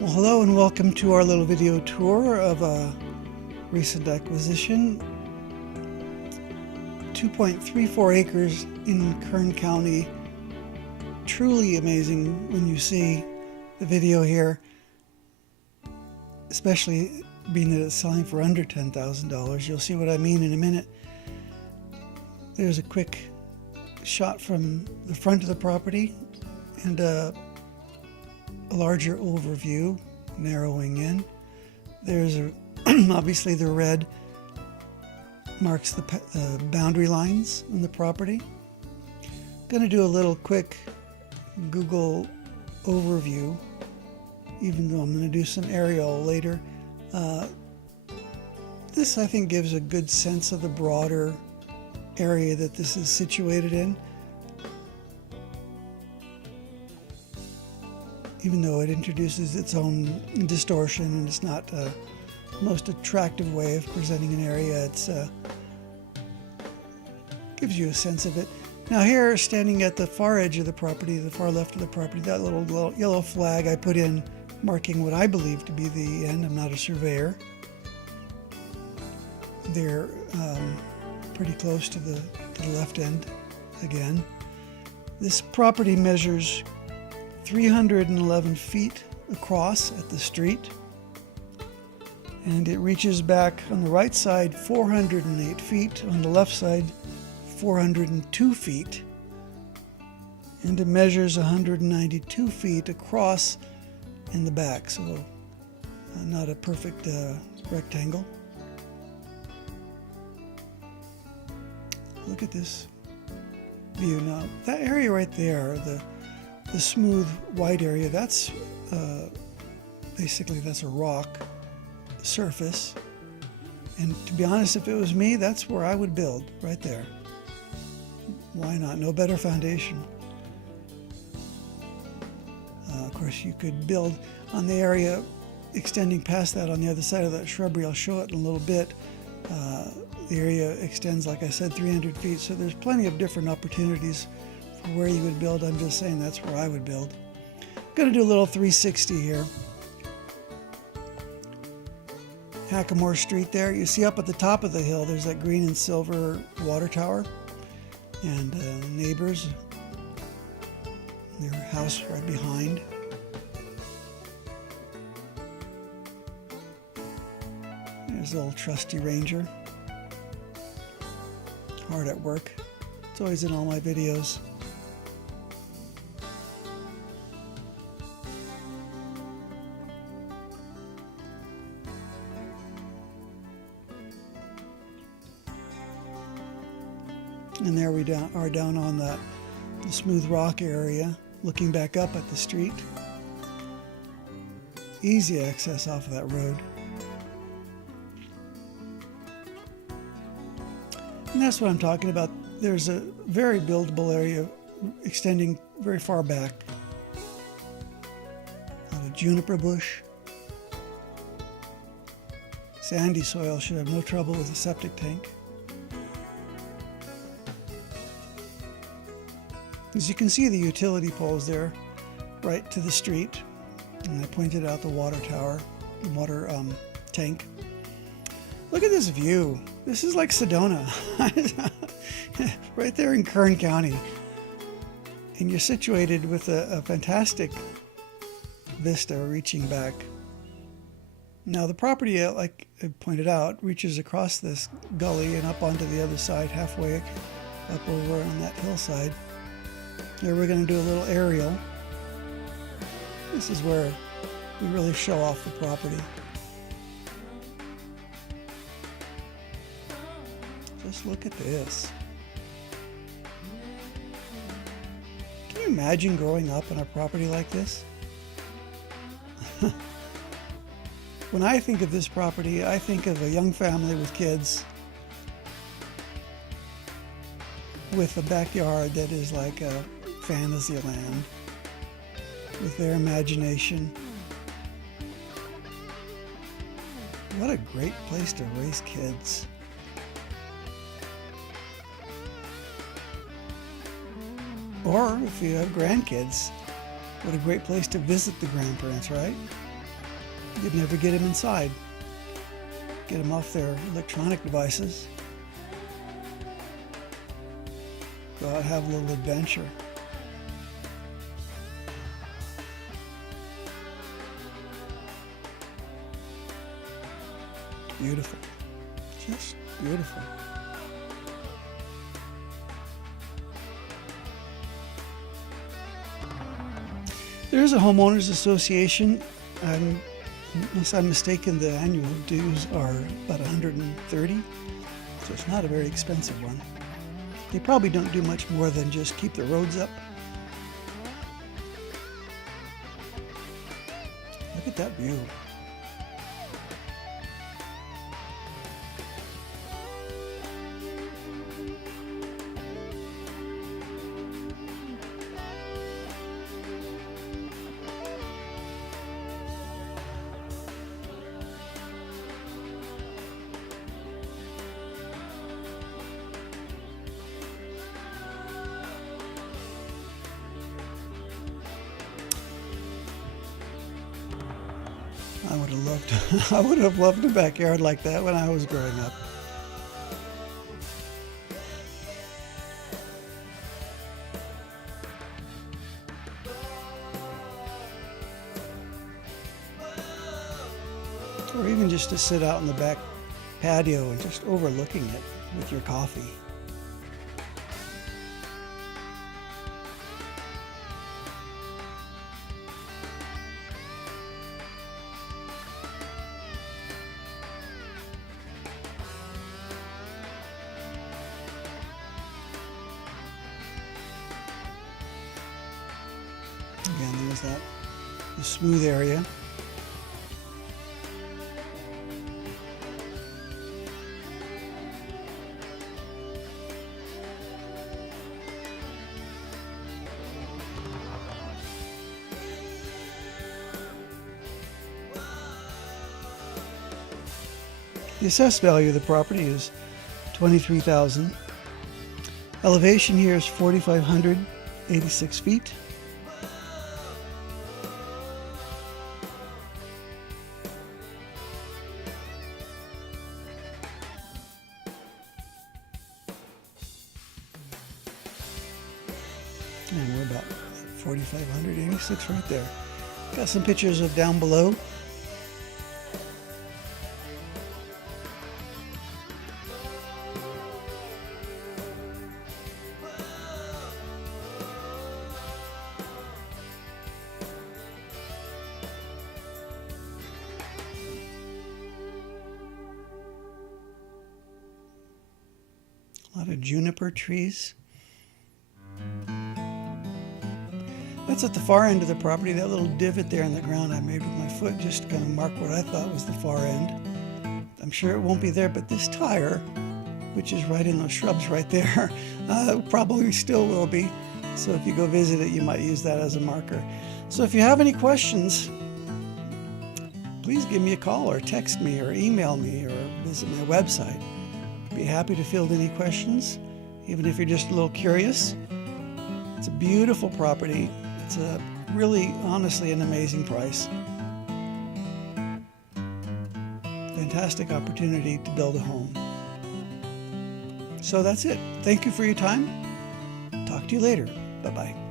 Well, hello and welcome to our little video tour of a recent acquisition. 2.34 acres in Kern County. Truly amazing when you see the video here, especially being that it's selling for under $10,000. You'll see what I mean in a minute. There's a quick shot from the front of the property and a larger overview, narrowing in. There's obviously the red marks the boundary lines on the property. Going to do a little quick Google overview, even though I'm going to do some aerial later. This, I think, gives a good sense of the broader area that this is situated in. Even though it introduces its own distortion and it's not the most attractive way of presenting an area, it gives you a sense of it. Now here, standing at the far edge of the property, the far left of the property, that little yellow flag I put in marking what I believe to be the end. I'm not a surveyor. They're pretty close to the left end again. This property measures 311 feet across at the street, and it reaches back on the right side 408 feet, on the left side 402 feet, and it measures 192 feet across in the back, so not a perfect rectangle. Look at this view. Now that area right there, the smooth white area, that's basically that's a rock surface, and to be honest, if it was me, that's where I would build, right there. Why not? No better foundation. Of course, you could build on the area extending past that on the other side of that shrubbery. I'll show it in a little bit. The area extends, like I said, 300 feet, so there's plenty of different opportunities for where you would build. I'm just saying that's where I would build. I'm going to do a little 360 here. Hackamore Street there. You see up at the top of the hill, there's that green and silver water tower, and neighbors, their house right behind. There's the old trusty ranger, hard at work. It's always in all my videos. And there we are down on the smooth rock area, looking back up at the street. Easy access off of that road. And that's what I'm talking about. There's a very buildable area extending very far back. A juniper bush. Sandy soil should have no trouble with a septic tank. As you can see, the utility poles there, right to the street. And I pointed out the water tower, the water tank. Look at this view. This is like Sedona, right there in Kern County. And you're situated with a fantastic vista reaching back. Now the property, like I pointed out, reaches across this gully and up onto the other side, halfway up over on that hillside. Here we're going to do a little aerial. This is where we really show off the property. Just look at this. Can you imagine growing up on a property like this? When I think of this property, I think of a young family with kids with a backyard that is like a fantasy land with their imagination. What a great place to raise kids. Or if you have grandkids, what a great place to visit the grandparents, right? You'd never get them inside. Get them off their electronic devices. Go out, have a little adventure. Beautiful. Just beautiful. There is a homeowners association. Unless I'm mistaken, the annual dues are about $130, so it's not a very expensive one. They probably don't do much more than just keep the roads up. Look at that view. I would have loved a backyard like that when I was growing up. Or even just to sit out in the back patio and just overlooking it with your coffee. Again, there's the smooth area. The assessed value of the property is $23,000. Elevation here is 4,586 feet. And we're about 4,586 right there. Got some pictures of down below. A lot of juniper trees. That's at the far end of the property. That little divot there in the ground I made with my foot just to kind of mark what I thought was the far end. I'm sure it won't be there, but this tire, which is right in those shrubs right there, probably still will be. So if you go visit it, you might use that as a marker. So if you have any questions, please give me a call or text me or email me or visit my website. Be happy to field any questions, even if you're just a little curious. It's a beautiful property. It's a really, honestly, an amazing price. Fantastic opportunity to build a home. So that's it. Thank you for your time. Talk to you later. Bye-bye.